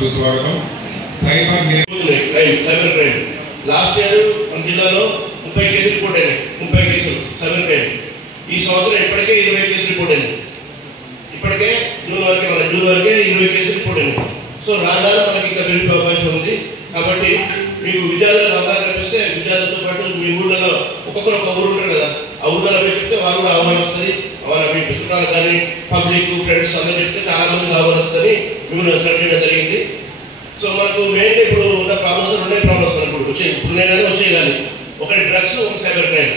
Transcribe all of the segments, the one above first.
సుస్వాగతం. Cyber crime last year మన జిల్లాలో 30 కేసులు రిపోర్ట్ అయినాయి. 30 కేసులు సైబర్ క్రైమ్. ఈ సంవత్సరం ఇప్పటికే 20 కేసులు రిపోర్ట్ అయినాయి. ఇప్పటికే జూన్ వరకే 20 కేసులు రిపోర్ట్ అయినాయి. సో రాను మనకి ఇంకా పెరిగే అవకాశం ఉంది. కాబట్టి మీకు విద్యార్థులకు అవగాహన కల్పిస్తే విద్యార్థులతో పాటు మీ ఊళ్ళలో ఒక్కొక్కరు ఒక ఊరు ఉంటారు కదా, ఆ ఊళ్ళలో పోయి చెప్తే వాళ్ళు కూడా అవగాహన వస్తుంది. మీ చుట్టాలు కానీ పబ్లిక్ ఫ్రెండ్స్ అందరూ చెప్తే చాలా మందికి అవగాహన వస్తుంది. మిమ్మల్ని సెలెక్ట్ చేయడం జరిగింది. సో మనకు మెయిన్గా ఇప్పుడు ఉన్న ప్రాబ్లమ్స్ 2 ప్రాబ్లమ్స్ ఇప్పుడు ఉన్నాయి కానీ వచ్చాయి కానీ ఒకటి డ్రగ్స్, ఒక cyber crime.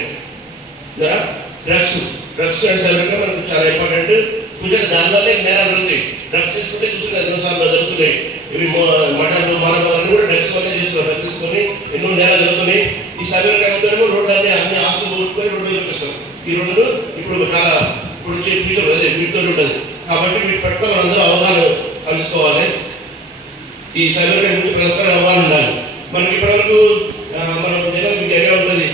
Drugs and cyber crime మనకు చాలా ఇంపార్టెంట్. ఫ్యూచర్ దానివల్లే నేరాలు జరుగుతాయి. డ్రగ్స్ తీసుకుంటే చూసుకుంటే ఎన్నోసార్లు జరుగుతున్నాయి. ఇవి మటర్లు మానవాళ్ళు కూడా డ్రగ్స్ వల్లే చేస్తున్నారు. డ్రగ్స్ తీసుకొని ఎన్నో నేరాలు జరుగుతున్నాయి. ఈ సైబర్ క్రైమ్తో రోడ్లన్నీ అన్ని ఆస్తులు కొట్టుకొని రోడ్డు చూపిస్తారు. ఈ రెండు ఇప్పుడు చాలా ఇప్పుడు వచ్చే ఫ్యూచర్ అదే వీటితో ఉంటుంది. కాబట్టి వీటి పట్ల మనందరూ అవగాహన కలుసుకోవాలి. ఈ సైబర్ క్రైమ్ గురించి ప్రతి ఒక్కరు అవగాహన ఉండాలి. మనకి ఇప్పటివరకు మనం మీకు ఐడియా ఉంటుంది.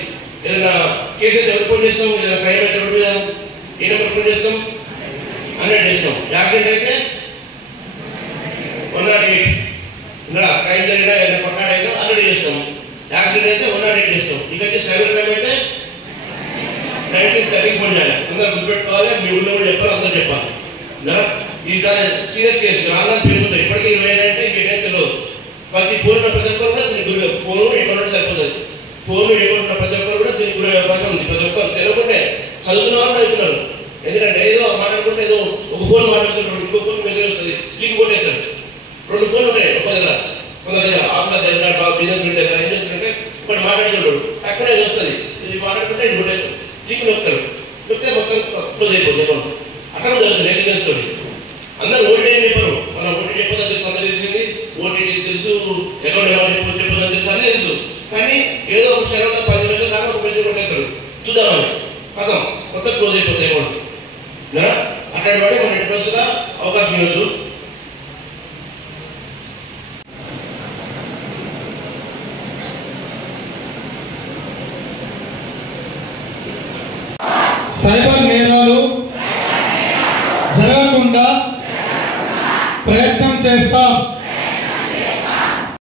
ఏదైనా కేసు అయితే ఎవరు ఫోన్ చేస్తాం, ఏదైనా క్రైమ్ అయితే ఎవరి మీద ఏ నెంబర్ ఫోన్ చేస్తాం, 100 చేస్తాం. యాక్సిడెంట్ అయితే 108. ఇంకా క్రైమ్ జరిగినా ఏదైనా కొట్లాడైనా 100 చేస్తాం. యాక్సిడెంట్ అయితే 108 చేస్తాం. ఇకైతే సైబర్ క్రైమ్ అయితే 1930 ఫోన్ చేయాలి. అందరూ గుర్తుపెట్టుకోవాలి. మీ ఊళ్ళో కూడా చెప్పాలి, అందరూ చెప్పాలి. ఇది చాలా సీరియస్ కేసు. ఆన్లైన్ పెరుగుతుంది. ఇప్పటికీ 20 అంటే ఇంకేం తెలియదు. ప్రతి ఫోన్ ఉన్న ప్రతి ఒక్కరు కూడా దీనికి గురి ఫోన్ అకౌంట్ సరిపోతుంది. ఫోన్ అకౌంట్ ఉన్న ప్రతి ఒక్కరు కూడా దీనికి గురి అవకాశం ఉంది. ప్రతి ఒక్కరు తెలియకుంటే చదువుతున్న వాళ్ళు అవుతున్నారు. ఎందుకంటే ఏదో మాట్లాడుకుంటే ఏదో ఒక ఫోన్ మాట్లాడుతుంటారు, ఇంకో ఫోన్ మెసేజ్ వస్తుంది, లింక్ కొట్టేస్తారు. 2 ఫోన్లు ఉంటాయి ఒక దగ్గర, కొందరి దగ్గర ఆఫీసర్ దగ్గర బిజినెస్ మెన్ దగ్గర. ఏం చేస్తారంటే ఒకటి మాట్లాడుతుంటాడు, అక్కడ ఇది వస్తుంది, ఇది మాట్లాడుకుంటే ఇది కొట్టేస్తారు, లింక్ నొక్కుతారు. నొక్కితే మొత్తం క్లోజ్ అయిపోతుంది అకౌంట్. అక్కడ జరుగుతుంది నెగ్లిజెన్స్ తోటి. అందరూ ఓటీ ఏం చెప్పారు, మనం ఓటీ చెప్పొద్దని తెలుసు, అందరూ తెలిసింది. ఓటీటీస్ తెలుసు, అకౌంట్ ఏమైనా చెప్పొద్దని తెలుసు, అన్నీ తెలుసు. కానీ ఏదో ఒక క్షణంలో 10 నిమిషాలు దాకా ఒక మెసేజ్ కొట్టేస్తారు, చూద్దామని పదం మొత్తం క్లోజ్ అయిపోతాయి అకౌంట్. అట్లాంటి వాటి మన ఇంట్రెస్ట్గా అవకాశం ఇవ్వద్దు. సైబర్ నేరాలు జరగకుండా ప్రయత్నం చేస్తాం.